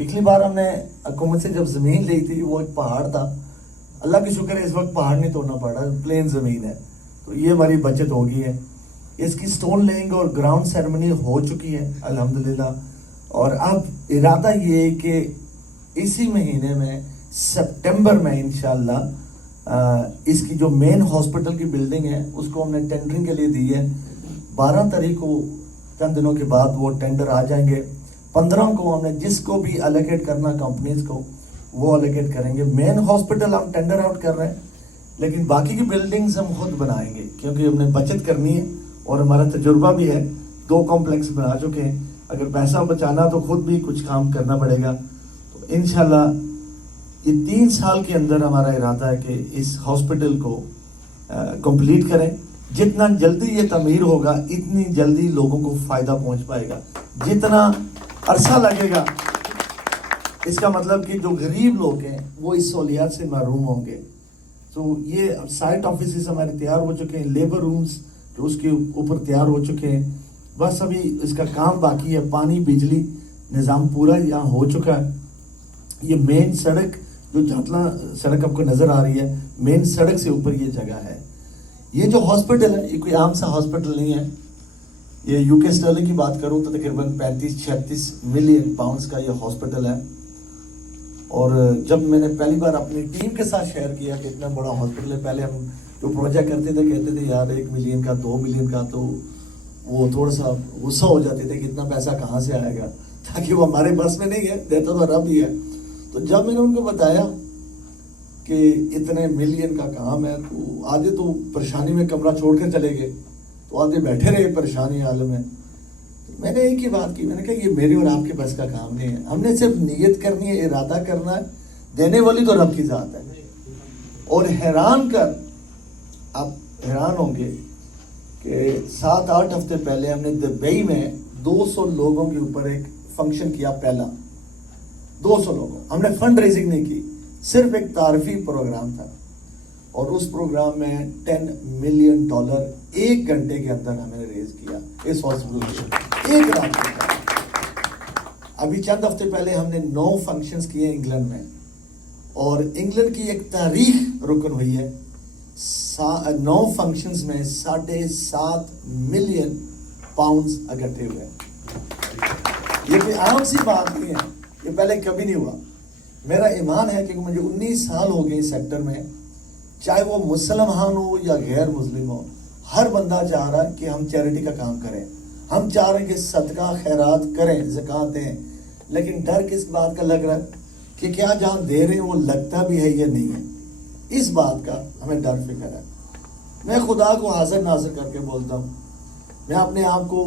पिछली बार हमने हुकूमत से जब ज़मीन ली थी वो एक पहाड़ था, अल्लाह की शुक्र है इस वक्त पहाड़ नहीं तोड़ना पड़ रहा, प्लेन ज़मीन है, तो ये हमारी बचत हो गई है। इसकी स्टोन लेइंग और ग्राउंड सेरेमनी हो चुकी है अल्हम्दुलिल्लाह, और अब इरादा ये है कि इसी महीने में सितंबर में इंशाल्लाह इसकी जो मेन हॉस्पिटल की बिल्डिंग है उसको हमने टेंडरिंग के लिए दी है। 12 तारीख को चंद दिनों के बाद वो टेंडर आ जाएंगे। 15 को हमने जिसको भी अलोकेट करना कंपनीज को वो अलोकेट करेंगे। मेन हॉस्पिटल हम टेंडर आउट कर रहे हैं, लेकिन बाकी की बिल्डिंग्स हम खुद बनाएंगे क्योंकि हमने बचत करनी है और हमारा तजुर्बा भी है। 2 कॉम्प्लेक्स बना चुके हैं, अगर पैसा बचाना तो खुद भी कुछ काम करना पड़ेगा। तो इंशाल्लाह ये 3 साल के अंदर हमारा इरादा है कि इस हॉस्पिटल को कंप्लीट करें। जितना जल्दी ये तमीर होगा इतनी जल्दी लोगों को फ़ायदा पहुंच पाएगा। जितना अरसा लगेगा इसका मतलब कि जो गरीब लोग हैं वो इस सहूलियात से महरूम होंगे। तो ये साइट ऑफिस हमारे तैयार हो चुके हैं, लेबर रूम्स जो उसके ऊपर तैयार हो चुके हैं, बस अभी इसका काम बाकी है। पानी बिजली निज़ाम पूरा यहाँ हो चुका है। ये मेन सड़क जो जाटला सड़क आपको नज़र आ रही है, मेन सड़क से ऊपर ये जगह है। ये जो हॉस्पिटल है ये कोई आम सा हॉस्पिटल नहीं है। ये यूके स्टर्लिंग की बात करूँ तो तकरीबन 35-36 मिलियन पाउंड्स का ये हॉस्पिटल है। और जब मैंने पहली बार अपनी टीम के साथ शेयर किया कि इतना बड़ा हॉस्पिटल है, पहले हम जो प्रोजेक्ट करते थे कहते थे यार 1 मिलियन का 2 मिलियन का, तो वो थोड़ा सा गुस्सा हो जाते थे कि इतना पैसा कहाँ से आएगा, ताकि वो हमारे बस में नहीं है, देता तो रब ही है। तो जब मैंने उनको बताया कि इतने मिलियन का काम है, तो आधे तो परेशानी में कमरा छोड़कर चले गए, तो आधे बैठे रहे परेशानी हाल में। तो मैंने एक ही बात की, मैंने कहा ये मेरे और आपके बस का काम नहीं है, हमने सिर्फ नीयत करनी है, इरादा करना है, देने वाली तो रब की ज़ात है। और आप हैरान होंगे कि 7-8 हफ्ते पहले हमने दुबई में 200 लोगों के ऊपर एक फंक्शन किया। पहला 200 लोगों, हमने फंड रेजिंग नहीं की, सिर्फ एक तारीफी प्रोग्राम था, और उस प्रोग्राम में $10 मिलियन 1 घंटे के अंदर हमने रेज किया इस हॉस्पिटल में, एक रात में। अभी चंद हफ्ते पहले हमने 9 फंक्शंस किए इंग्लैंड में, और इंग्लैंड की एक तारीख रुकन हुई है। 9 फंक्शंस में 7.5 मिलियन पाउंड्स इकट्ठे हुए। ये कोई आम सी बात नहीं है, ये पहले कभी नहीं हुआ। मेरा ईमान है कि मुझे 19 साल हो गए इस सेक्टर में, चाहे वो मुसलमान हो या गैर मुस्लिम हो, हर बंदा चाह रहा है कि हम चैरिटी का काम करें, हम चाह रहे हैं कि सदका खैरात करें, ज़कात दें, लेकिन डर किस बात का लग रहा है कि क्या जहाँ दे रहे हैं वो लगता भी है या नहीं है, इस बात का हमें डर फिक्र है। मैं खुदा को हाजिर नाजिर करके बोलता हूँ, मैं अपने आप को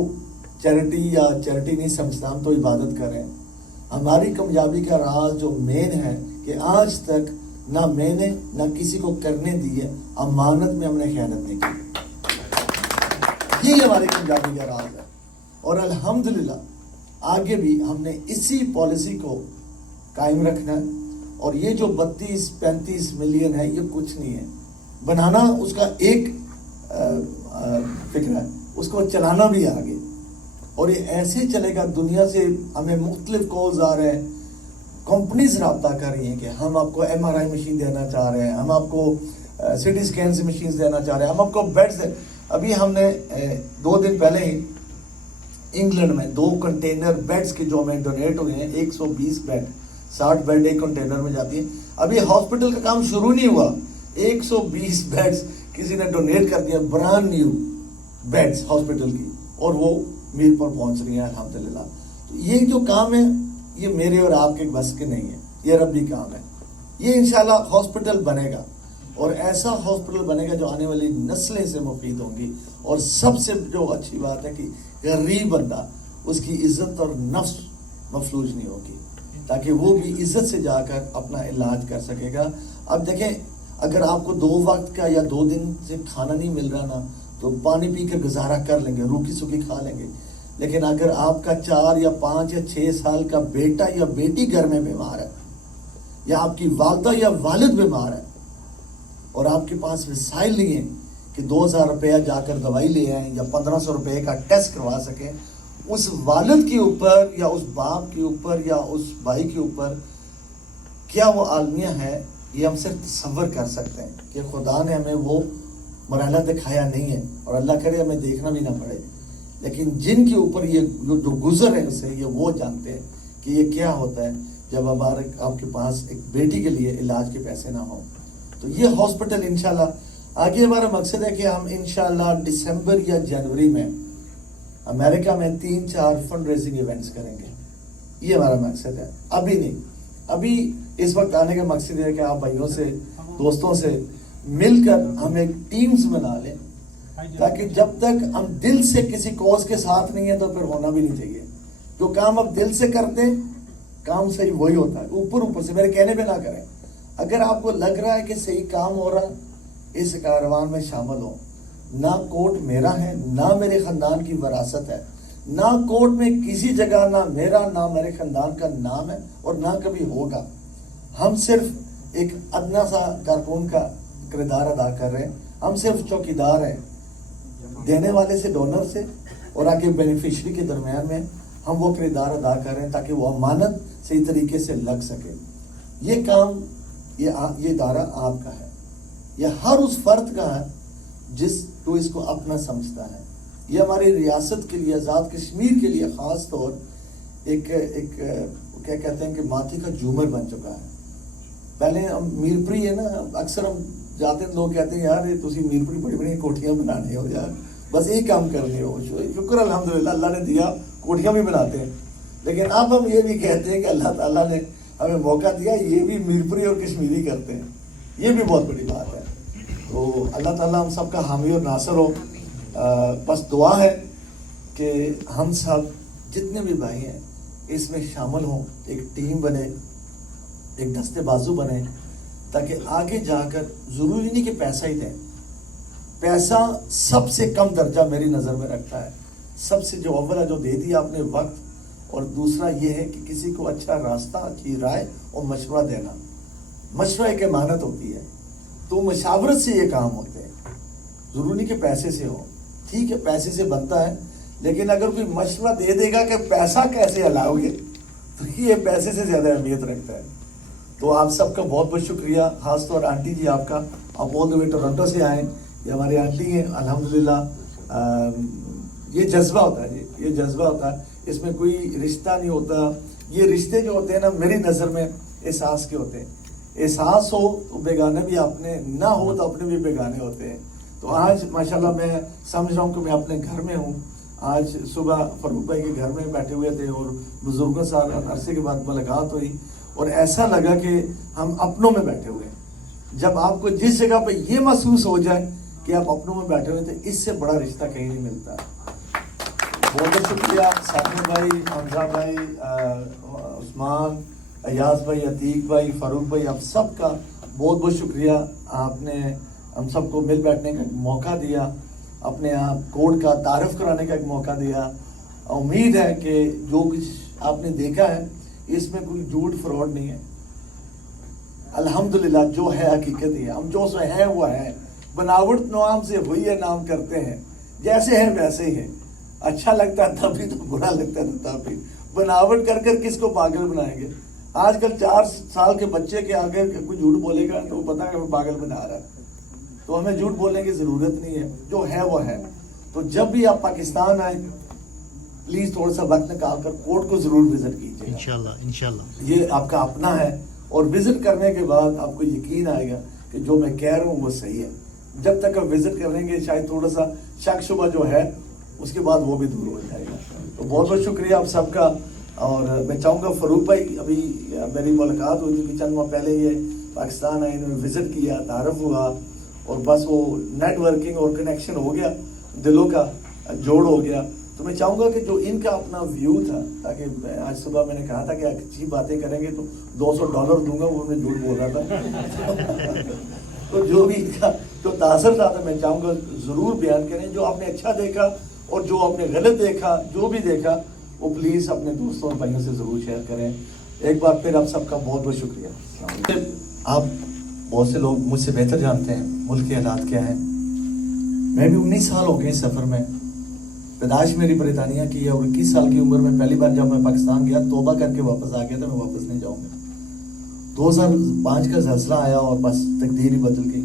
चैरिटी या चैरिटी नहीं समझता, हम तो इबादत कर रहे हैं। हमारी कामयाबी का राज जो मेन है कि आज तक ना मैंने ना किसी को करने दी है, अमानत में हमने खयानत नहीं की। यही हमारी कामयाबी का राज है, और अल्हम्दुलिल्लाह आगे भी हमने इसी पॉलिसी को कायम रखना है। और ये जो 32-35 मिलियन है ये कुछ नहीं है, बनाना उसका एक फिक्र है, उसको चलाना भी आगे, और ये ऐसे चलेगा। दुनिया से हमें मुख्तलिफ कॉल्स आ रहे हैं, कंपनीज रब्ता कर रही हैं कि हम आपको MRI मशीन देना चाह रहे हैं, हम आपको सिटी स्कैन से मशीन देना चाह रहे हैं, हम आपको बेड्स दे। अभी हमने 2 दिन पहले ही इंग्लैंड में 2 कंटेनर बेड्स के जो हमें डोनेट हुए हैं, 120 बेड, 60 बेड एक कंटेनर में जाती है। अभी हॉस्पिटल का काम शुरू नहीं हुआ, 120 बेड्स किसी ने डोनेट कर दिया, ब्रांड न्यू बेड्स हॉस्पिटल की, और वो मील पर पहुंच रही है अल्हम्दुलिल्लाह। तो ये जो काम है ये मेरे और आपके बस के नहीं है, ये रब्बी काम है। ये इंशाल्लाह हॉस्पिटल बनेगा, और ऐसा हॉस्पिटल बनेगा जो आने वाली नस्लें से मुफीद होंगी। और सबसे जो अच्छी बात है कि गरीब बंदा, उसकी इज्जत और नफ्स मफलूज नहीं होगी, ताकि वो भी इज्जत से जाकर अपना इलाज कर सकेगा। अब देखें, अगर आपको 2 वक्त का या 2 दिन से खाना नहीं मिल रहा ना, तो पानी पी कर गुजारा कर लेंगे, रूखी सूखी खा लेंगे। लेकिन अगर आपका 4 या 5 या 6 साल का बेटा या बेटी घर में बीमार है, या आपकी वालदा या वालिद बीमार है, और आपके पास वसाइल नहीं है कि 2000 रुपया जाकर दवाई ले आए या 1500 रुपये का टेस्ट करवा सकें, اس والد کے اوپر یا اس باپ کے اوپر یا اس بھائی کے اوپر کیا وہ عالمیہ ہے، یہ ہم صرف تصور کر سکتے ہیں کہ خدا نے ہمیں وہ مرحلہ دکھایا نہیں ہے، اور اللہ کرے ہمیں دیکھنا بھی نہ پڑے، لیکن جن کے اوپر یہ جو گزر ہے اسے، یہ وہ جانتے ہیں کہ یہ کیا ہوتا ہے جب آپ کے پاس ایک بیٹی کے لیے علاج کے پیسے نہ ہوں۔ تو یہ ہاسپٹل انشاءاللہ آگے ہمارا مقصد ہے کہ ہم انشاءاللہ دسمبر یا جنوری میں امریکہ میں 3-4 فنڈ ریزنگ ایونٹس کریں گے، یہ ہمارا مقصد ہے، ابھی نہیں۔ ابھی اس وقت آنے کا مقصد ہے کہ آپ بھائیوں سے، دوستوں سے مل کر ہم ایک ٹیمز بنا لیں، تاکہ جب تک ہم دل سے کسی کوز کے ساتھ نہیں ہیں تو پھر ہونا بھی نہیں چاہیے۔ جو کام آپ دل سے کرتے کام صحیح وہی ہوتا ہے، اوپر سے میرے کہنے پہ نہ کریں۔ اگر آپ کو لگ رہا ہے کہ صحیح کام ہو رہا، اس کاروان میں شامل ہو۔ نہ کوٹ میرا ہے، نہ میرے خاندان کی وراثت ہے، نہ کوٹ میں کسی جگہ نہ میرا نہ میرے خاندان کا نام ہے، اور نہ کبھی ہوگا۔ ہم صرف ایک ادنا سا کارکن کا کردار ادا کر رہے ہیں، ہم صرف چوکیدار ہیں، دینے والے سے، ڈونر سے اور آگے بینیفیشری کے درمیان میں ہم وہ کردار ادا کر رہے ہیں تاکہ وہ امانت صحیح طریقے سے لگ سکے۔ یہ کام، یہ ادارہ آپ کا ہے، یہ ہر اس فرد کا ہے جس تو اس کو اپنا سمجھتا ہے۔ یہ ہماری ریاست کے لیے، آزاد کشمیر کے لیے خاص طور ایک کیا کہتے ہیں کہ ماتھی کا جھومر بن چکا ہے۔ پہلے ہم میرپری ہے نا، اکثر ہم جاتے ہیں، لوگ کہتے ہیں یار یہ تسی میرپری بڑی بڑی کوٹھیاں بنانے ہو یار، بس یہی کام کرنے ہو۔ شکر الحمدللہ اللہ نے دیا، کوٹھیاں بھی بناتے ہیں، لیکن اب ہم یہ بھی کہتے ہیں کہ اللہ تعالیٰ نے ہمیں موقع دیا، یہ بھی میرپری اور کشمیری کرتے ہیں، یہ بھی بہت بڑی بات ہے۔ تو اللہ تعالیٰ ہم سب کا حامی اور ناصر ہو۔ بس دعا ہے کہ ہم سب جتنے بھی بھائی ہیں اس میں شامل ہوں، ایک ٹیم بنے، ایک دستے بازو بنے، تاکہ آگے جا کر ضروری نہیں کہ پیسہ ہی دیں۔ پیسہ سب سے کم درجہ میری نظر میں رکھتا ہے، سب سے جو اول ہے جو دے دیا آپ نے وقت، اور دوسرا یہ ہے کہ کسی کو اچھا راستہ، اچھی رائے اور مشورہ دینا۔ مشورہ ایک امانت ہوتی ہے، تو مشاورت سے یہ کام ہوتے ہیں، ضروری نہیں کہ پیسے سے ہو۔ ٹھیک ہے پیسے سے بنتا ہے، لیکن اگر کوئی مشورہ دے دے گا کہ پیسہ کیسے ہلاؤ گے، تو یہ پیسے سے زیادہ اہمیت رکھتا ہے۔ تو آپ سب کا بہت بہت شکریہ، خاص طور آنٹی جی آپ کا، آپ آل دی وے ٹورنٹو سے آئیں، یہ ہماری آنٹی ہیں الحمدللہ۔ یہ جذبہ ہوتا ہے، یہ جذبہ ہوتا ہے، اس میں کوئی رشتہ نہیں ہوتا۔ یہ رشتے جو ہوتے ہیں نا میری نظر میں احساس کے ہوتے ہیں، احساس ہو تو بیگانے بھی اپنے، نہ ہو تو اپنے بھی بیگانے ہوتے ہیں۔ تو آج ماشاءاللہ میں سمجھ رہا ہوں کہ میں اپنے گھر میں ہوں۔ آج صبح فاروق بھائی کے گھر میں بیٹھے ہوئے تھے اور بزرگوں سے عرصے کے بعد ملاقات ہوئی، اور ایسا لگا کہ ہم اپنوں میں بیٹھے ہوئے ہیں۔ جب آپ کو جس جگہ پہ یہ محسوس ہو جائے کہ آپ اپنوں میں بیٹھے ہوئے تھے، اس سے بڑا رشتہ کہیں نہیں ملتا۔ بہت بہت شکریہ سامر بھائی، حمزہ بھائی، عثمان، ایاز بھائی، عتیق بھائی، فاروق بھائی، آپ سب کا بہت بہت شکریہ۔ آپ نے ہم سب کو مل بیٹھنے کا ایک موقع دیا، اپنے آپ کوڈ کا تعارف کرانے کا ایک موقع دیا۔ امید ہے کہ جو کچھ آپ نے دیکھا ہے اس میں کوئی جھوٹ فراڈ نہیں ہے، الحمدللہ جو ہے حقیقت ہی ہے، ہم جو سو ہے وہ ہے، بناوٹ نام سے ہوئی ہے نام کرتے ہیں، جیسے ہیں ویسے ہی ہیں، اچھا لگتا ہے تب بھی تو برا لگتا ہے تو تب بھی، بناوٹ کر کر کس کو پاگل بنائیں گے۔ آج کل 4 سال کے بچے کے آگے کوئی جھوٹ بولے گا تو وہ پتا ہے وہ پاگل بنا رہا ہے، تو ہمیں جھوٹ بولنے کی ضرورت نہیں ہے، جو ہے وہ ہے۔ تو جب بھی آپ پاکستان آئیں پلیز تھوڑا سا وقت نکال کر کورٹ کو ضرور وزٹ کیجیے، انشاءاللہ یہ آپ کا اپنا ہے، اور وزٹ کرنے کے بعد آپ کو یقین آئے گا کہ جو میں کہہ رہا ہوں وہ صحیح ہے۔ جب تک آپ وزٹ کریں گے شاید تھوڑا سا شک شبہ جو ہے اس کے بعد وہ بھی دور ہو جائے گا۔ تو بہت بہت شکریہ آپ سب کا، اور میں چاہوں گا فاروق بھائی، ابھی میری ملاقات ہوئی تھی کہ چند ماہ پہلے یہ پاکستان آئے، انہوں نے وزٹ کیا، تعارف ہوا، اور بس وہ نیٹ ورکنگ اور کنیکشن ہو گیا، دلوں کا جوڑ ہو گیا۔ تو میں چاہوں گا کہ جو ان کا اپنا ویو تھا، تاکہ آج صبح میں نے کہا تھا کہ اچھی باتیں کریں گے تو $200 دوں گا، وہ میں جھوٹ بول رہا تھا تو جو بھی ان کا جو تاثر تھا میں چاہوں گا ضرور بیان کریں، جو آپ نے اچھا دیکھا اور جو آپ نے غلط دیکھا، جو بھی دیکھا وہ پلیز اپنے دوستوں اور بھائیوں سے ضرور شیئر کریں۔ ایک بار پھر آپ سب کا بہت بہت شکریہ۔ آپ بہت سے لوگ مجھ سے بہتر جانتے ہیں ملک کے حالات کیا ہیں، میں بھی 19 سال ہو گئے سفر میں۔ पैदाइश मेरी ब्रिटानिया की है और 21 साल की उम्र में पहली बार जब मैं पाकिस्तान गया तौबा करके वापस आ गया था, मैं वापस नहीं जाऊंगा। 2005 का ज़लज़ला आया और बस तकदीर ही बदल गई।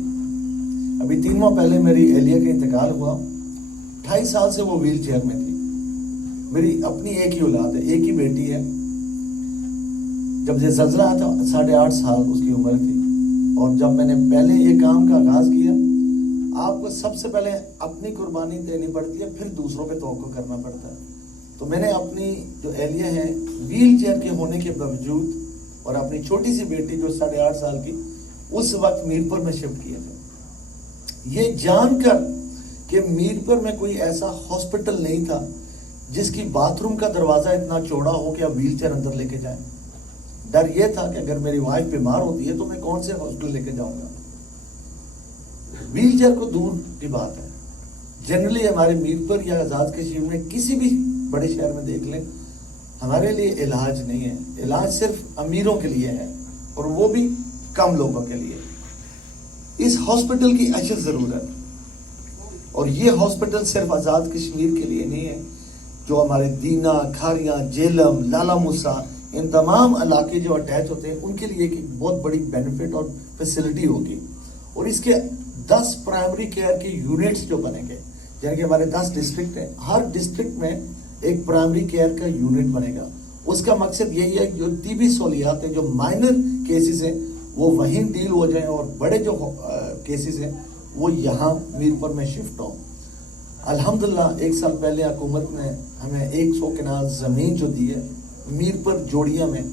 अभी 3 माह पहले मेरी एहलिया का इंतकाल हुआ। 28 साल से वो व्हील चेयर में थी। मेरी अपनी एक ही औलाद है, एक ही बेटी है। जब ये ज़लज़ला आया था 8.5 साल उसकी उम्र थी। और जब मैंने पहले ये काम का आगाज़ किया, आपको सबसे पहले अपनी कुर्बानी देनी पड़ती है, फिर दूसरों पे तवक्कुल करना पड़ता है। तो मैंने अपनी जो एहलिया है व्हील चेयर के होने के बावजूद और अपनी छोटी सी बेटी जो 8.5 साल की, उस वक्त मीरपुर में शिफ्ट किया था, ये जानकर कि मीरपुर में कोई ऐसा हॉस्पिटल नहीं था जिसकी बाथरूम का दरवाजा इतना चौड़ा हो कि आप व्हील चेयर अंदर लेके जाएं। डर ये था कि अगर मेरी वाइफ बीमार होती है तो मैं कौन से हॉस्पिटल लेके जाऊंगा। व्हील चेयर को दूर की बात है, जनरली हमारे मीरपुर या आजाद कश्मीर में किसी भी बड़े शहर में देख लें, हमारे लिए इलाज नहीं है। इलाज सिर्फ अमीरों के लिए है और वो भी कम लोगों के लिए। इस हॉस्पिटल की अशद जरूरत, और ये हॉस्पिटल सिर्फ आजाद कश्मीर के लिए नहीं है, जो हमारे दीना, खारिया, जेलम, लाला मूसा, इन तमाम इलाके जो अटैच होते हैं उनके लिए एक बहुत बड़ी बेनिफिट और फैसिलिटी होगी। और इसके 10 प्राइमरी केयर के यूनिट्स जो बनेंगे, यानी कि हमारे 10 डिस्ट्रिक्ट हैं, हर डिस्ट्रिक्ट में एक प्राइमरी केयर का यूनिट बनेगा। उसका मकसद यही है कि जो टीबी सहूलियात हैं, जो माइनर केसेस हैं, वो वहीं डील हो जाएं और बड़े जो केसेस हैं वो यहाँ मीरपुर में शिफ्ट हों। अल्हम्दुलिल्लाह 1 साल पहले हुकूमत ने हमें 100 कनाल ज़मीन जो दी है मीरपुर जोड़िया में,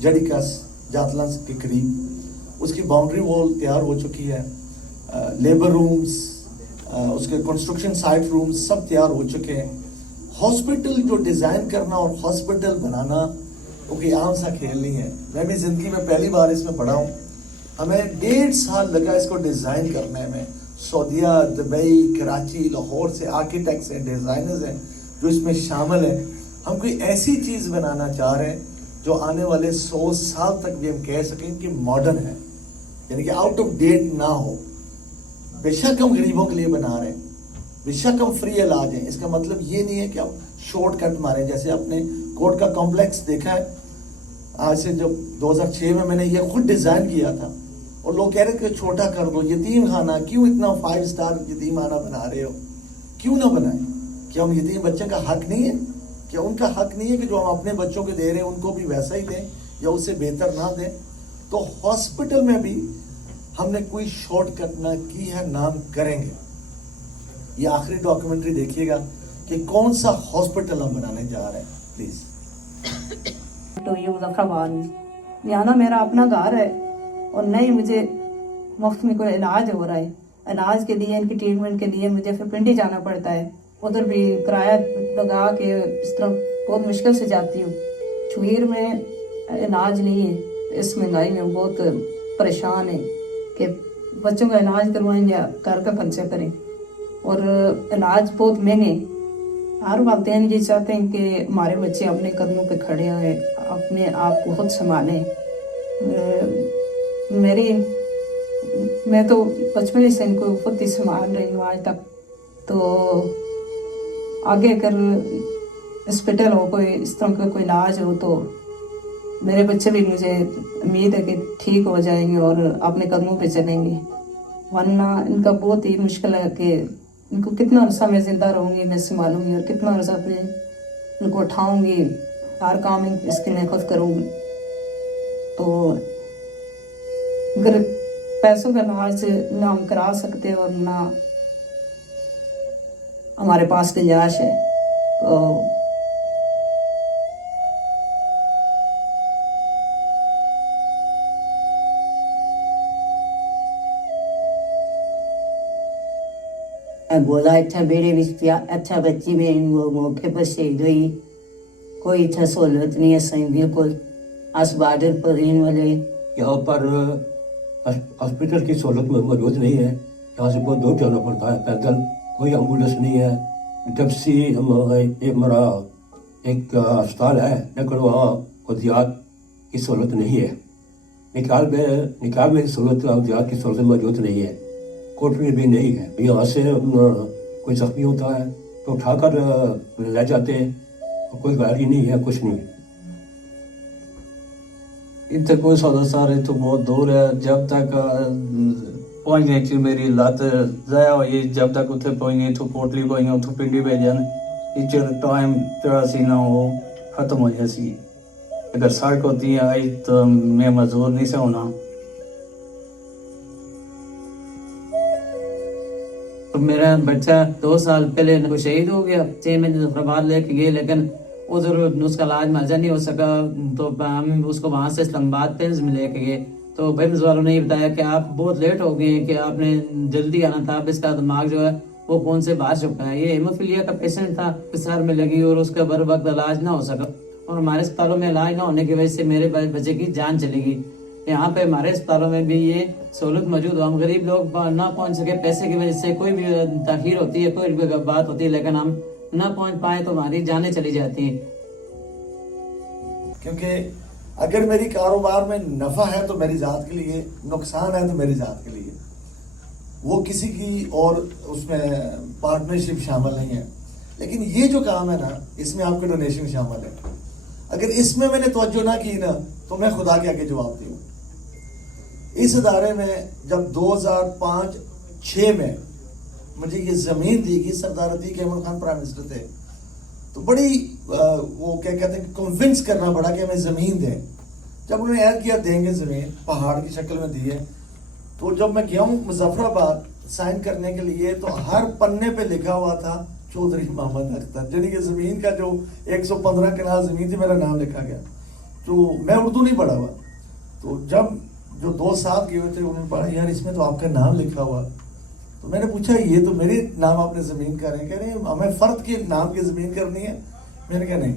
जड़िकस जातलंस के करीब, उसकी बाउंड्री वॉल तैयार हो चुकी है। लेबर रूम्स, उसके कंस्ट्रक्शन साइट रूम्स सब तैयार हो चुके हैं। हॉस्पिटल जो डिज़ाइन करना और हॉस्पिटल बनाना वो कोई आम सा खेल नहीं है। मैं भी ज़िंदगी में पहली बार इसमें पढ़ा हूँ। हमें 1.5 साल लगा इसको डिज़ाइन करने में। सऊदीया, दुबई, कराची, लाहौर से आर्किटेक्ट्स हैं, डिज़ाइनर्स हैं जो इसमें शामिल हैं। हम कोई ऐसी चीज़ बनाना चाह रहे हैं जो आने वाले 100 साल तक भी हम कह सकें कि मॉडर्न है, यानी कि आउट ऑफ डेट ना हो। बेशक हम गरीबों के लिए बना रहे हैं, बेशक हम फ्री इलाज हैं। इसका मतलब ये नहीं है कि आप शॉर्टकट मारें। जैसे आपने कोर्ट का कॉम्प्लेक्स देखा है, आज से जब 2006 में मैंने ये खुद डिज़ाइन किया था और लोग कह रहे थे कि छोटा कर दो, यतीम खाना, क्यों इतना 5 स्टार यतीम खाना बना रहे हो, क्यों ना बनाएं? क्या हम यतीम बच्चे का हक नहीं है? क्या उनका हक नहीं है कि जो हम अपने बच्चों को दे रहे हैं उनको भी वैसा ही दें या उससे बेहतर ना दें? तो हॉस्पिटल में भी हमने कोई शॉर्टकट ना की है, नाम करेंगे। ये आखिरी डॉक्यूमेंट्री देखिएगा कि कौन सा हॉस्पिटल हम बनाने जा रहे हैं, प्लीज। तो ये मुजफ्फराबाद यहाँ मेरा अपना घर है और नहीं मुझे मुफ्त में कोई इलाज हो रहा है। इलाज के लिए, इनकी ट्रीटमेंट के लिए मुझे फिर पिंडी जाना पड़ता है, उधर भी किराया लगा के इस तरह बहुत मुश्किल से जाती हूँ। छुईर में इलाज नहीं है, इस महंगाई में बहुत परेशान है कि बच्चों का इलाज करवाएं या घर का खर्चा करें, और इलाज बहुत महंगे। हर वालिदैन ये चाहते हैं कि हमारे बच्चे अपने कदमों पे खड़े हों, अपने आप को खुद संभालें। मैं तो बचपन से इनको खुद ही संभाल रही हूँ आज तक। तो आगे अगर हॉस्पिटल हो, कोई इस तरह का कोई इलाज हो, तो मेरे बच्चे भी, मुझे उम्मीद है कि ठीक हो जाएंगे और अपने कदमों पे चलेंगे। वरना इनका बहुत ही मुश्किल है कि इनको कितना अर्सा मैं जिंदा रहूँगी, मैं संभालूंगी, और कितना अर्सा मैं इनको उठाऊँगी, हर काम इसके मैं खुद करूँगी। तो अगर पैसों का इलाज ना हम करा सकते और ना हमारे पास गुंजाइश है, तो बोला अच्छा बेड़े विच अच्छा बच्ची में वो मौके पर शहीद हुई। कोई अच्छा सहूलत नहीं है, सही बिल्कुल अस बॉर्डर पर रहने वाले। यहाँ पर हॉस्पिटल की सहूलत मौजूद नहीं है, यहाँ से बहुत दूर जाना पड़ता है पैदल, कोई एम्बुलेंस नहीं है। जब से हमारा एक अस्पताल है लेकिन वहाँ अहतियात की सहूलत नहीं है, निकाल में सहूलत अहतियात की सहूलत मौजूद नहीं है, कोर्ट में भी नहीं है। यहाँ से कोई जख्मी होता है तो उठाकर ले जाते हैं, कोई गाड़ी नहीं है, कुछ नहीं। इतने कोई सौदा सारे तो बहुत दूर है, जब तक पहुंचने की मेरी लत जाया हुई, जब तक उत्थे पहुंचने तो कोटली पहुंचने उतो पिंडी भेजन इच टाइम तेरा सी ना हो खत्म हो जाए सी। अगर सड़क होती है आई तो मैं मजदूर नहीं से होना। तो मेरा बच्चा 2 साल पहले शहीद हो गया, 6 महीने बाद लेके गए, लेकिन उधर उसका इलाज मजा नहीं हो सका, तो हम उसको वहाँ से इस्लामाबाद पेंस में लेके गए। तो पेंस वालों ने बताया कि आप बहुत लेट हो गए हैं, कि आपने जल्दी आना था, अब इसका दिमाग जो है वो कौन से बाहर चुका है। ये हेमोफीलिया का पेशेंट था, सर में लगी और उसका बर वक्त इलाज ना हो सका, और हमारे अस्पतालों में इलाज ना होने की वजह से मेरे बच्चे की जान चली गई। यहाँ पे हमारे अस्पतालों में भी ये सहूलत मौजूद हो, हम गरीब लोग ना पहुँच सके पैसे की वजह से, कोई भी तखीर होती है, कोई भी बात होती है, लेकिन हम ना पहुँच पाए तो हमारी जानें चली जाती हैं। क्योंकि अगर मेरी कारोबार में नफ़ा है तो मेरी ज़ात के लिए, नुकसान है तो मेरी ज़ात के लिए, वो किसी की और उसमें पार्टनरशिप शामिल नहीं है। लेकिन ये जो काम है ना, इसमें आपके डोनेशन शामिल है। अगर इसमें मैंने तवज्जो ना की ना तो मैं खुदा के आगे जवाब दूँ। इस इदारे में जब 2005-06 में मुझे ये ज़मीन दी गई, सरदार अतीक अहमद खान प्राइम मिनिस्टर थे, तो बड़ी वो क्या कहते हैं कन्विंस करना पड़ा कि हमें ज़मीन दें। जब उन्होंने ऐड किया देंगे ज़मीन, पहाड़ की शक्ल में दी है, तो जब मैं गया हूँ मुजफ्फराबाद साइन करने के लिए, तो हर पन्ने पे लिखा हुआ था चौधरी मोहम्मद अख्तर, यानी कि ज़मीन का जो 115 कनाल ज़मीन थी, मेरा नाम लिखा गया। तो मैं उर्दू नहीं पढ़ा हुआ, तो जब जो 2 साथ गए हुए थे उन्होंने पढ़ा, यार इसमें तो आपका नाम लिखा हुआ। तो मैंने पूछा ये तो मेरे नाम आपने ज़मीन कर रहे हैं। कह रहे हैं हमें फ़र्द के नाम की ज़मीन करनी है। मैंने कहा नहीं,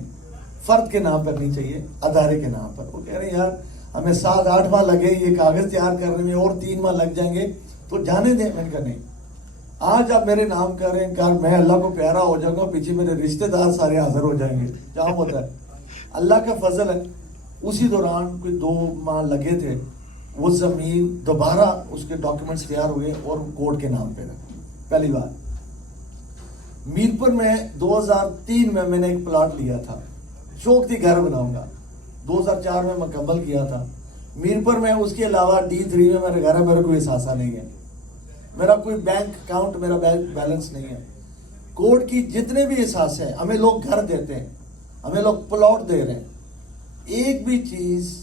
फ़र्द के नाम करनी चाहिए, अदारे के नाम पर। वो कह रहे हैं यार हमें 7-8 माह लगे ये कागज़ तैयार करने में, और 3 माह लग जाएंगे, तो जाने दें। मैंने कहा नहीं, आज आप मेरे नाम करें, कल मैं अल्लाह को प्यारा हो जाऊंगा, पीछे मेरे रिश्तेदार सारे हाजिर हो जाएंगे, जहाँ होता है। अल्लाह का फजल है, उसी दौरान कोई 2 माह लगे थे, वो ज़मीन दोबारा उसके डॉक्यूमेंट्स तैयार हुए और कोर्ट के नाम पे रखे। पहली बार मीरपुर में 2003 में मैंने एक प्लाट लिया था, शौक थी घर बनाऊंगा, 2004 में मुकम्मल किया था मीरपुर में। उसके अलावा D3 में मेरा घर है, मेरा कोई एहसास नहीं है, मेरा कोई बैंक अकाउंट, मेरा बैंक बैलेंस नहीं है। कोर्ट की जितने भी एहसास है, हमें लोग घर देते हैं, हमें लोग प्लॉट दे रहे हैं, एक भी चीज़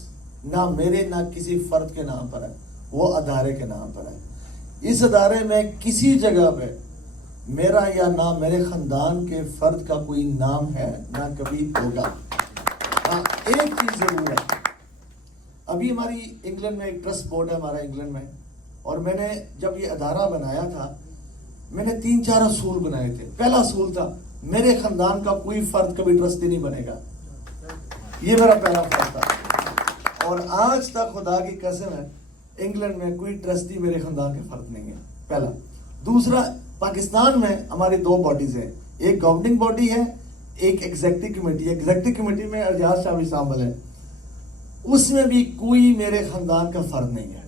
ना मेरे ना किसी फर्द के नाम पर है, वो अदारे के नाम पर है। इस अदारे में किसी जगह पे मेरा या ना मेरे ख़ानदान के फ़र्द का कोई नाम है, ना कभी होगा। हाँ, एक चीज़ ज़रूर है, अभी हमारी इंग्लैंड में एक ट्रस्ट बोर्ड है हमारा इंग्लैंड में, और मैंने जब ये अदारा बनाया था, मैंने 3-4 असूल बनाए थे। पहला असूल था मेरे ख़ानदान का कोई फ़र्द कभी ट्रस्टी नहीं बनेगा, ये मेरा पहला फ़र्ज था। और आज तक खुदा की कसम है इंग्लैंड में कोई ट्रस्टी मेरे ख़ानदान के फ़र्द नहीं है, पहला। दूसरा, पाकिस्तान में हमारी 2 बॉडीज़ हैं, एक गवर्निंग बॉडी है, एक एग्जेक्टिव कमेटी है। एग्जेक्टिव कमेटी में एजाज शाह भी शामिल है, उसमें भी कोई मेरे ख़ानदान का फ़र्द नहीं है।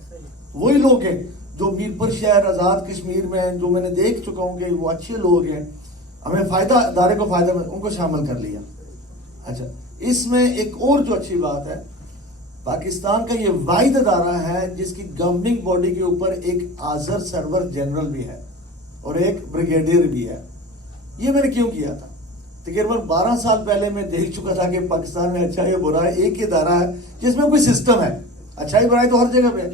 वही लोग हैं जो मीरपुर शहर आज़ाद कश्मीर में, जो मैंने देख चुका हूँ कि वो अच्छे लोग हैं, हमें फ़ायदा, अदारे को फ़ायदा, उनको शामिल कर लिया। अच्छा, इसमें एक और जो अच्छी बात है, पाकिस्तान का ये वाहिद अदारा है जिसकी गवर्निंग बॉडी के ऊपर एक आज़र सर्वर जनरल भी है और एक ब्रिगेडियर भी है। ये मैंने क्यों किया था? तकरीबन 12 साल पहले मैं देख चुका था कि पाकिस्तान में अच्छा है बुरा है, एक ही अदारा है जिसमें कोई सिस्टम है, अच्छा ही बुराई तो हर जगह पे है।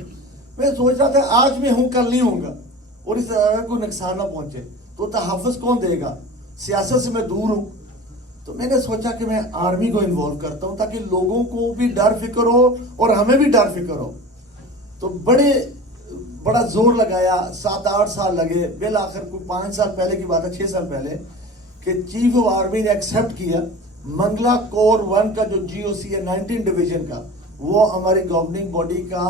मैं सोच रहा था आज मैं हूँ कल नहीं होऊंगा, और इस अदारे को नुकसान ना पहुंचे, तो तहफ़्फ़ुज़ कौन देगा? सियासत से मैं दूर हूँ, तो मैंने सोचा कि मैं आर्मी को इन्वॉल्व करता हूँ ताकि लोगों को भी डर फिक्र हो और हमें भी डर फिक्र हो। तो बड़ा जोर लगाया, 7-8 साल लगे, बिल आखिर कोई 5 साल पहले की बात है, 6 साल पहले, कि चीफ ऑफ आर्मी ने एक्सेप्ट किया मंगला कोर 1 का जो GOC है 19 डिवीजन का, वो हमारी गवर्निंग बॉडी का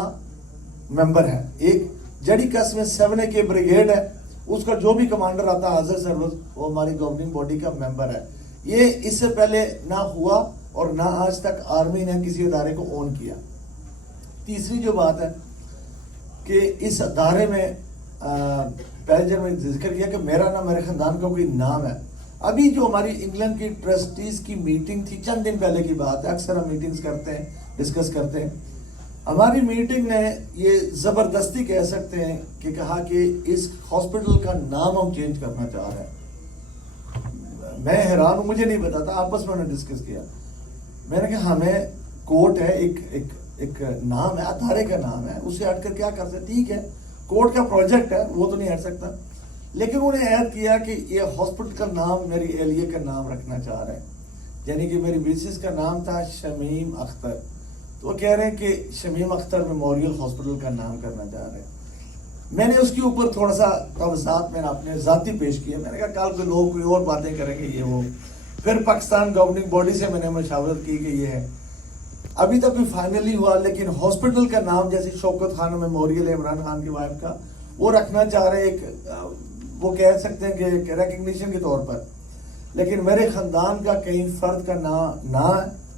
मेंबर है। एक जड़ी कस में 7A ब्रिगेड है, उसका जो भी कमांडर आता है हाजिर सर्विस, वो हमारी गवर्निंग बॉडी का मेंबर है। ये इससे पहले ना हुआ और ना आज तक आर्मी ने किसी अदारे को ऑन किया। तीसरी जो बात है कि इस अदारे में पहले जब मैंने जिक्र किया कि मेरा ना मेरे ख़ानदान का कोई नाम है, अभी जो हमारी इंग्लैंड की ट्रस्टीज की मीटिंग थी, चंद दिन पहले की बात है, अक्सर हम मीटिंग्स करते हैं, डिस्कस करते हैं। हमारी मीटिंग ने ये जबरदस्ती कह सकते हैं कि कहा कि इस हॉस्पिटल का नाम हम चेंज करना चाह रहे हैं। मैं हैरान हूं, मुझे नहीं पता था, आपस में उन्होंने डिस्कस किया। मैंने कहा हमें कोर्ट है, एक नाम है, अदारे का नाम है, उससे हटकर क्या कर सकते। ठीक है, कोर्ट का प्रोजेक्ट है, वो तो नहीं हट सकता, लेकिन उन्हें ऐड किया कि ये हॉस्पिटल का नाम मेरी एहलिया का नाम रखना चाह रहे हैं। यानी कि मेरी मिसेस का नाम था शमीम अख्तर, तो वो कह रहे हैं कि शमीम अख्तर मेमोरियल हॉस्पिटल का नाम करना चाह रहे हैं। मैंने उसके ऊपर थोड़ा सा तवज़ात मैंने अपने ज़ाती पेश किया। मैंने कहा कल के लोग कोई और बातें करेंगे, ये वो। फिर पाकिस्तान गवर्निंग बॉडी से मैंने मशावरत की कि ये है, अभी तक कोई फाइनल नहीं हुआ, लेकिन हॉस्पिटल का नाम जैसे शौकत खान मेमोरियल है इमरान खान की वाइफ का, वो रखना चाह रहे एक, वो कह सकते हैं कि रिकग्निशन के तौर पर। लेकिन मेरे खानदान का कहीं फर्द का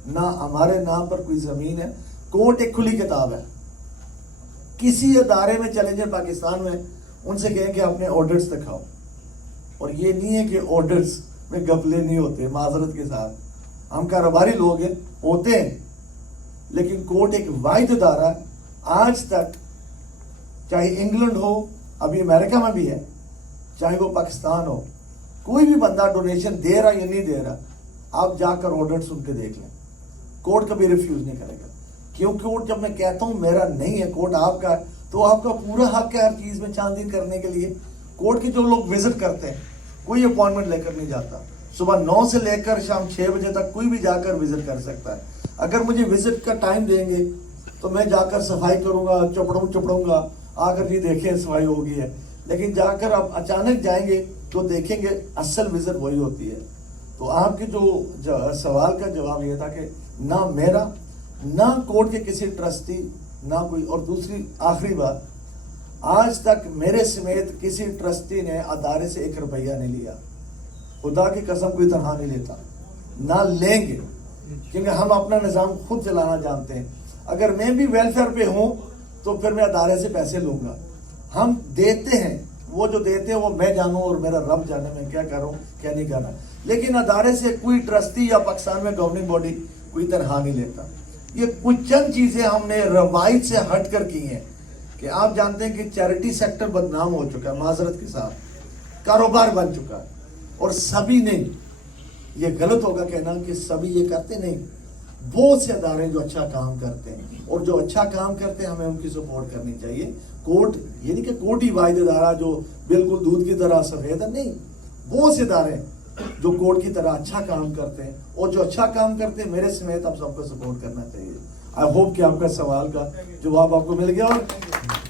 ना हमारे नाम पर कोई जमीन है। कोर्ट एक खुली किताब है, किसी अदारे में चले जाए पाकिस्तान में, उनसे कहें कि अपने ऑर्डर्स दिखाओ, और ये नहीं है कि ऑर्डर्स में गफले नहीं होते, माजरत के साथ हम कारोबारी लोग हैं, होते हैं, लेकिन कोर्ट एक वाहिद अदारा है। आज तक चाहे इंग्लैंड हो, अभी अमेरिका में भी है, चाहे वो पाकिस्तान हो, कोई भी बंदा डोनेशन दे रहा या नहीं दे रहा, आप जाकर ऑर्डर सुन के देख लें, कोर्ट कभी रिफ्यूज नहीं करेगा। क्योंकि कोर्ट, जब मैं कहता हूं मेरा नहीं है, कोर्ट आपका है, तो आपका पूरा हक है हर चीज में छानबीन करने के लिए। कोर्ट के जो लोग विजिट करते हैं, कोई अपॉइंटमेंट लेकर नहीं जाता, सुबह 9 से लेकर शाम 6 बजे तक कोई भी जाकर विजिट कर सकता है। अगर मुझे विजिट का टाइम देंगे तो मैं जाकर सफाई करूंगा, चपड़ूंगा, आकर जी देखें सफाई हो गई है। लेकिन जाकर आप अचानक जाएंगे तो देखेंगे असल विजिट वही होती है। तो आपके जो सवाल का जवाब ये था कि ना मेरा, ना कोर्ट के किसी ट्रस्टी, ना कोई, और दूसरी आखिरी बात, आज तक मेरे समेत किसी ट्रस्टी ने अदारे से 1 रुपया नहीं लिया। खुदा की कसम कोई तनहा नहीं लेता, ना लेंगे, क्योंकि हम अपना निज़ाम खुद चलाना जानते हैं। अगर मैं भी वेलफेयर पे हूं तो फिर मैं अदारे से पैसे लूंगा। हम देते हैं, वो जो देते हैं वो मैं जानूं और मेरा रब जाने मैं क्या कर रहा हूं क्या नहीं कर रहा। लेकिन अदारे से कोई ट्रस्टी या पाकिस्तान में गवर्निंग बॉडी कोई तनहा नहीं लेता। ये कुछ चंद चीजें हमने रवायत से हट कर की हैं कि आप जानते हैं कि चैरिटी सेक्टर बदनाम हो चुका है, माजरत के साथ कारोबार बन चुका है, और सभी नहीं, ये गलत होगा कहना कि सभी ये करते नहीं। बहुत से अदारे जो अच्छा काम करते हैं, और जो अच्छा काम करते हैं हमें उनकी सपोर्ट करनी चाहिए। कोर्ट ये नहीं कि कोर्ट ही वाहिद अदारा जो बिल्कुल दूध की तरह सफेद है, नहीं, बहुत से अदारे जो कोर्ट की तरह अच्छा काम करते हैं, और जो अच्छा काम करते हैं मेरे समेत आप सबको सपोर्ट करना चाहिए। आई होप कि आपका सवाल का जवाब आपको मिल गया, और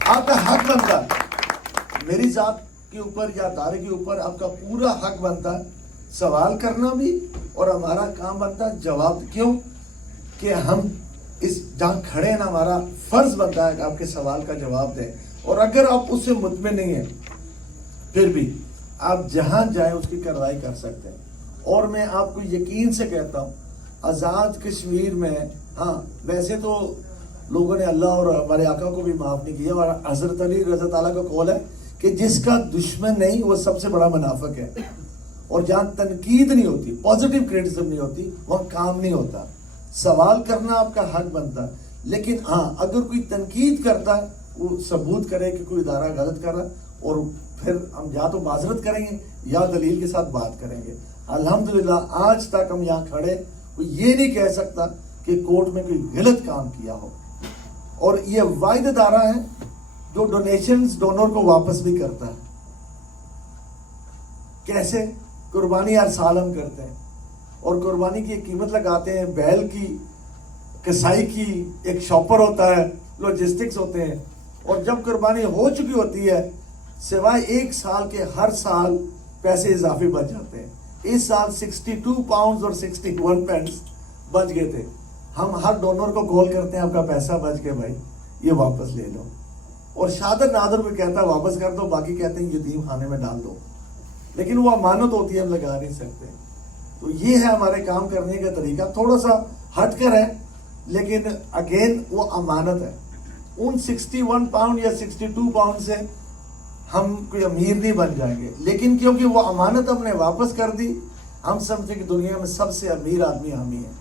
आपका हक बनता है मेरी जात के ऊपर या अदारे के ऊपर, आपका पूरा हक बनता है सवाल करना भी, और हमारा काम बनता है जवाब। क्यों कि हम इस जहाँ खड़े हैं ना, हमारा फर्ज बनता है कि आपके सवाल का जवाब दें, और अगर आप उससे मुतमिन नहीं है फिर भी आप जहां जाए उसकी कार्रवाई कर सकते हैं। और मैं आपको यकीन से कहता हूं, आज़ाद कश्मीर में, हाँ वैसे तो लोगों ने अल्लाह और हमारे आका को भी माफ नहीं किया, और हजरत अली रज़ा ताला का कौल है कि जिसका दुश्मन नहीं वो सबसे बड़ा मुनाफिक है। और जहाँ तनकीद नहीं होती, पॉजिटिव क्रिटिसिज्म नहीं होती, वहाँ काम नहीं होता। सवाल करना आपका हक बनता है, लेकिन हाँ अगर कोई तनकीद करता है वो सबूत करे कि कोई इदारा गलत कर रहा है, और फिर हम या तो माजरत करेंगे या दलील के साथ बात करेंगे। अल्हम्दुलिल्लाह आज तक हम यहाँ खड़े, कोई ये नहीं कह सकता कि कोर्ट में कोई गलत काम किया हो। और ये वाहिद अदारा है जो डोनेशंस डोनर को वापस भी करता है। कैसे? कुर्बानी हर साल हम करते हैं, और कुर्बानी की एक कीमत लगाते हैं, बैल की, कसाई की, एक शॉपर होता है, लॉजिस्टिक्स होते हैं, और जब कुर्बानी हो चुकी होती है सिवाय 1 साल के हर साल पैसे इजाफी बच जाते हैं। इस साल 62 पाउंड और 61 पेंस बच गए थे। हम हर डोनर को कॉल करते हैं, आपका पैसा बच गया भाई, ये वापस ले लो। और शादर नादर भी कहता है वापस कर दो, बाकी कहते हैं यतीम खाने में डाल दो, लेकिन वो अमानत होती है, हम लगा नहीं सकते। तो ये है हमारे काम करने का तरीका, थोड़ा सा हटकर है, लेकिन अगेन वो अमानत है। उन 61 पाउंड या 62 पाउंड से हम कोई अमीर नहीं बन जाएंगे, लेकिन क्योंकि वो अमानत हमने वापस कर दी, हम समझते हैं कि दुनिया में सबसे अमीर आदमी हम ही हैं।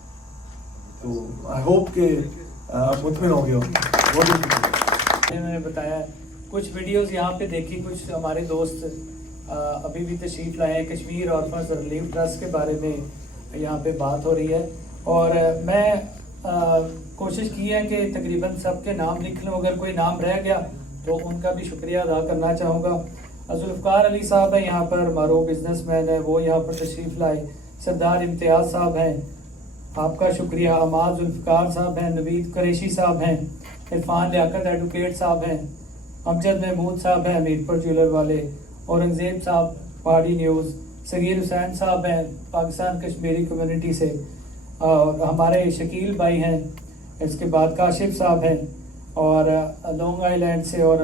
तो आई होप कि आप मुतमिन हो गए हो। बहुत ही शुक्रिया। मैंने बताया कुछ वीडियोस यहाँ पे देखी, कुछ हमारे दोस्त अभी भी तशरीफ़ लाए हैं। कश्मीर ऑर्फन्स रिलीफ ट्रस्ट के बारे में यहाँ पे बात हो रही है और मैं कोशिश की है कि तकरीबन सबके नाम लिख लूँ। अगर कोई नाम रह गया तो उनका भी शुक्रिया अदा करना चाहूँगा। जुल्फ़कार अली साहब हैं यहाँ पर, मारूफ बिजनेसमैन है, वो यहाँ पर तशरीफ़ लाए। सरदार इम्तियाज़ साहब हैं, आपका शुक्रिया। अमाद जुल्फ़कार साहब हैं, नवीद कुरैशी साहब हैं, इरफान लियाकत एडवोकेट साहब हैं, अमजद महमूद साहब हैं मीरपुर ज्वेलर वाले, औरंगज़ेब साहब पहाड़ी न्यूज़, सगीर हुसैन साहब हैं पाकिस्तान कश्मीरी कम्युनिटी से, और हमारे शकील भाई हैं, इसके बाद काशिफ साहब हैं, और लॉन्ग आइलैंड से और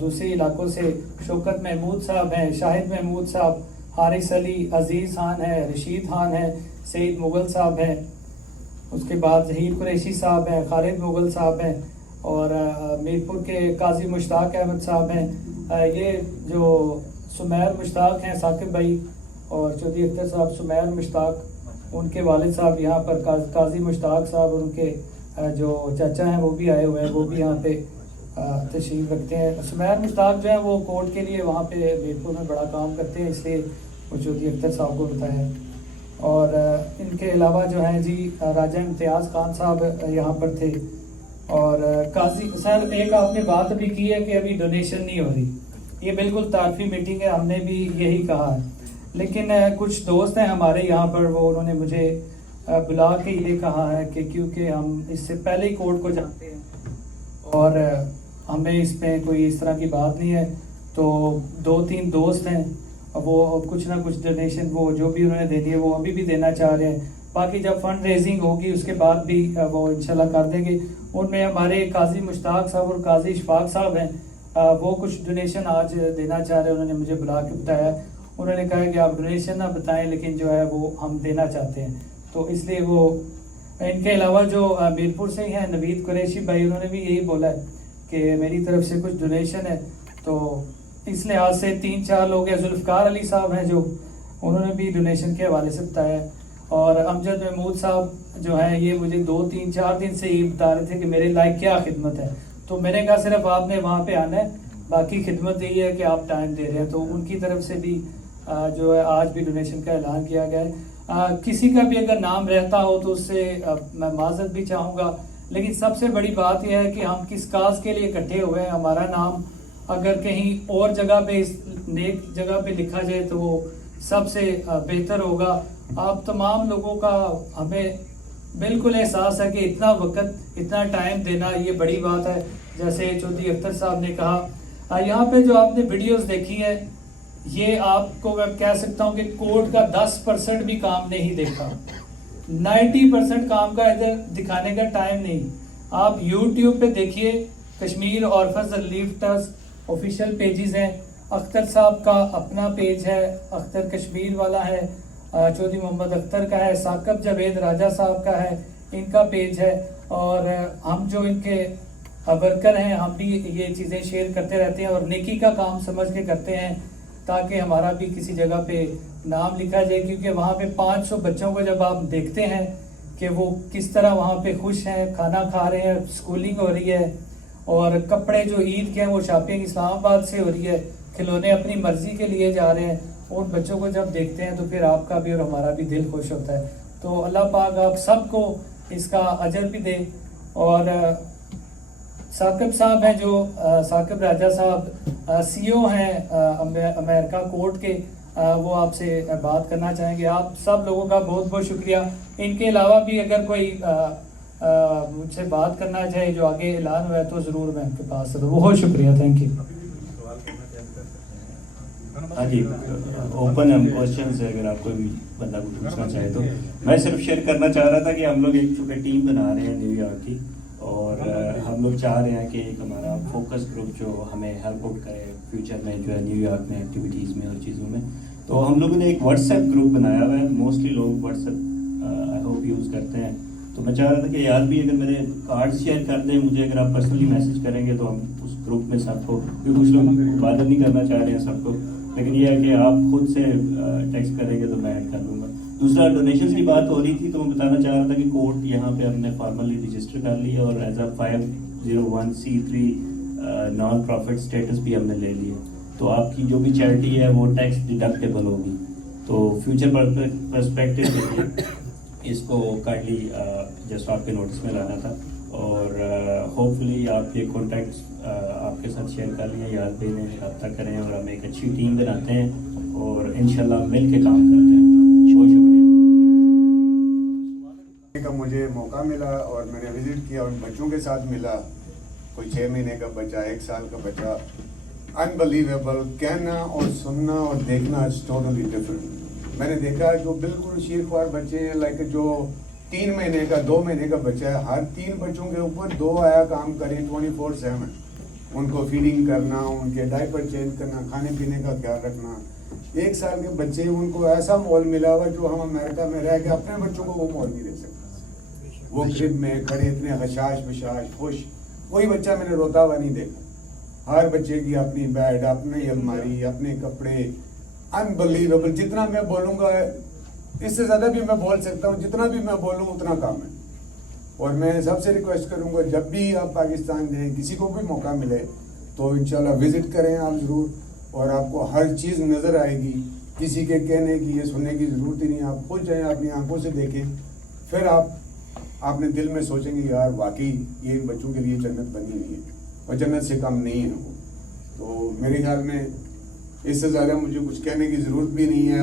दूसरे इलाकों से शौकत महमूद साहब हैं, शाहिद महमूद साहब, हारिस अली, अजीज़ खान है, रशीद खान है, सईद मुगल साहब हैं, उसके बाद ज़हीर कुरैशी साहब हैं, खालिद मुगल साहब हैं, और मीरपुर के काजी मुश्ताक अहमद साहब हैं। ये जो सुमैर मुश्ताक हैं साकिब भाई, और चौधरी अख्तर साहब सुमैर मुश्ताक, उनके वालिद साहब यहाँ पर काजी मुश्ताक साहब, और उनके जो चाचा हैं वो भी आए हुए हैं, वो भी यहाँ पे तशरीफ़ रखते हैं। सुमैर मुश्ताक जो है वो कोर्ट के लिए वहाँ पे मीरपुर में बड़ा काम करते हैं, इसलिए वो चौधरी अख्तर साहब को बताया। और इनके अलावा जो हैं जी राजा इम्तियाज़ खान साहब यहाँ पर थे। और काजी सर, एक आपने बात अभी की है कि अभी डोनेशन नहीं हो रही, ये बिल्कुल तारफी मीटिंग है, हमने भी यही कहा है। लेकिन कुछ दोस्त हैं हमारे यहाँ पर, वो उन्होंने मुझे बुला के ये कहा है कि क्योंकि हम इससे पहले ही कोर्ट को जानते हैं और हमें इस पे कोई इस तरह की बात नहीं है, तो 2-3 दोस्त हैं, वो कुछ ना कुछ डोनेशन वो जो भी उन्होंने दे दिए वो अभी भी देना चाह रहे हैं। बाकी जब फंड रेजिंग होगी उसके बाद भी वो इंशाल्लाह कर देंगे। उनमें हमारे काजी मुश्ताक साहब और काजी इशफाक साहब हैं, वो कुछ डोनेशन आज देना चाह रहे हैं, उन्होंने मुझे बुला के बताया। उन्होंने कहा कि आप डोनेशन ना बताएं, लेकिन जो है वो हम देना चाहते हैं, तो इसलिए वो। इनके अलावा जो मीरपुर से ही हैं नवीद कुरैशी भाई, उन्होंने भी यही बोला है कि मेरी तरफ से कुछ डोनेशन है, तो इस लिहाज से 3-4 लोग हैं। जुल्फ़कार अली साहब हैं जो, उन्होंने भी डोनेशन के हवाले से बताया। और अमजद महमूद साहब जो हैं, ये मुझे 2-3-4 दिन से ये बता रहे थे कि मेरे लायक क्या खिदमत है, तो मैंने कहा सिर्फ आपने वहाँ पे आना है, बाकी खिदमत यही है कि आप टाइम दे रहे हैं। तो उनकी तरफ से भी जो है आज भी डोनेशन का ऐलान किया गया है। किसी का भी अगर नाम रहता हो तो उससे मैं माजरत भी चाहूँगा, लेकिन सबसे बड़ी बात यह है कि हम किस काज के लिए इकट्ठे हुए हैं। हमारा नाम अगर कहीं और जगह पे, नेक जगह पे लिखा जाए तो वो सबसे बेहतर होगा। आप तमाम लोगों का हमें बिल्कुल एहसास है कि इतना वक्त, इतना टाइम देना ये बड़ी बात है। जैसे चौधरी अख्तर साहब ने कहा, यहाँ पे जो आपने वीडियोस देखी है, ये आपको मैं कह सकता हूँ कि कोर्ट का 10% भी काम नहीं देखा, 90% काम का इधर दिखाने का टाइम नहीं। आप YouTube पे देखिए, Kashmir orphans relief trust official pages हैं, अख्तर साहब का अपना पेज है, अख्तर कश्मीर वाला है, चौधरी मोहम्मद अख्तर का है, साकब जावेद राजा साहब का है, इनका पेज है। और हम जो इनके वर्कर हैं, हम भी ये चीज़ें शेयर करते रहते हैं और नेकी का काम समझ के करते हैं, ताकि हमारा भी किसी जगह पे नाम लिखा जाए। क्योंकि वहाँ पे 500 बच्चों को जब आप देखते हैं कि वो किस तरह वहाँ पे खुश हैं, खाना खा रहे हैं, स्कूलिंग हो रही है, और कपड़े जो ईद के हैं वो शॉपिंग इस्लामाबाद से हो रही है, खिलौने अपनी मर्जी के लिए जा रहे हैं, उन बच्चों को जब देखते हैं तो फिर आपका भी और हमारा भी दिल खुश होता है। तो अल्लाह पाक आप सबको इसका अजर भी दे। और साकिब साहब हैं जो, साकिब राजा साहब CEO हैं अमेरिका कोर्ट के, वो आपसे बात करना चाहेंगे। आप सब लोगों का बहुत बहुत शुक्रिया। इनके अलावा भी अगर कोई मुझसे बात करना चाहे जो आगे ऐलान हुआ है तो ज़रूर मैं आपके पास, तो बहुत शुक्रिया, थैंक यू। हाँ जी, ओपन हम क्वेश्चन है, अगर आपको भी बंदा कुछ पूछना चाहे तो। मैं सिर्फ शेयर करना चाह रहा था कि हम लोग एक चूँकि टीम बना रहे हैं न्यूयॉर्क की, और हम लोग चाह रहे हैं कि एक हमारा फोकस ग्रुप जो हमें हेल्प आउट करे फ्यूचर में जो है न्यूयॉर्क में एक्टिविटीज़ में और चीज़ों में। तो हम लोगों ने एक व्हाट्सएप ग्रुप बनाया हुआ है, मोस्टली लोग व्हाट्सएप आई होप यूज़ करते हैं। तो मैं चाह रहा था कि यार भी अगर मेरे कार्ड शेयर कर दें मुझे, अगर आप पर्सनली मैसेज करेंगे तो हम उस ग्रुप में सबको, क्योंकि कुछ लोग इबादत नहीं करना चाह रहे हैं सबको, लेकिन ये है कि आप खुद से टेक्स्ट करेंगे तो मैं ऐड कर दूँगा। दूसरा डोनेशंस की बात हो रही थी, तो मैं बताना चाह रहा था कि कोर्ट यहाँ पे हमने फॉर्मली रजिस्टर कर लिया और as a 501c3 non profit status भी हमने ले लिया। तो आपकी जो भी चैरिटी है वो टैक्स डिडक्टेबल होगी। तो फ्यूचर पर्सपेक्टिव में इसको काइंडली जस्ट आपके नोटिस में लाना था। और होपफुली आप ये कॉन्टैक्ट आपके साथ शेयर कर लिया, याद भी ने रब्ता करें और हम एक अच्छी टीम बनाते हैं और इंशाल्लाह मिल के काम करते हैं। बहुत शुक्रिया का मुझे मौका मिला और मैंने विजिट किया, उन बच्चों के साथ मिला। कोई 6 महीने का बच्चा, 1 साल का बच्चा, अनबिलीवेबल। कहना और सुनना और देखना इज टोटली डिफरेंट। मैंने देखा जो बिल्कुल शीरख्वार बच्चे हैं, लाइक जो 3 महीने का, 2 महीने का बच्चा है, हर 3 बच्चों के ऊपर 2 आया काम करें 24/7। उनको फीडिंग करना, उनके डायपर चेंज करना, खाने पीने का ख्याल रखना। 1 साल के बच्चे, उनको ऐसा माहौल मिला हुआ जो हम अमेरिका में रह के अपने बच्चों को वो माहौल नहीं दे सकते। वो क्रिब में खड़े इतने हशाश बशाश खुश, कोई बच्चा मैंने रोता हुआ नहीं देखा। हर बच्चे की अपनी बेड, अपनी अलमारी, अपने कपड़े, अनबिलीवेबल। जितना मैं बोलूँगा इससे ज़्यादा भी मैं बोल सकता हूँ, जितना भी मैं बोलूँ उतना कम है। और मैं सबसे रिक्वेस्ट करूँगा, जब भी आप पाकिस्तान जाएं, किसी को भी मौका मिले तो इंशाल्लाह विज़िट करें आप ज़रूर, और आपको हर चीज़ नज़र आएगी। किसी के कहने की या सुनने की ज़रूरत ही नहीं, आप खुद जाएँ, अपनी आंखों से देखें, फिर आप अपने दिल में सोचेंगे यार वाकई ये बच्चों के लिए जन्नत बनी हुई है और जन्नत से कम नहीं है वो। तो मेरे ख्याल में इससे ज़्यादा मुझे कुछ कहने की ज़रूरत भी नहीं है।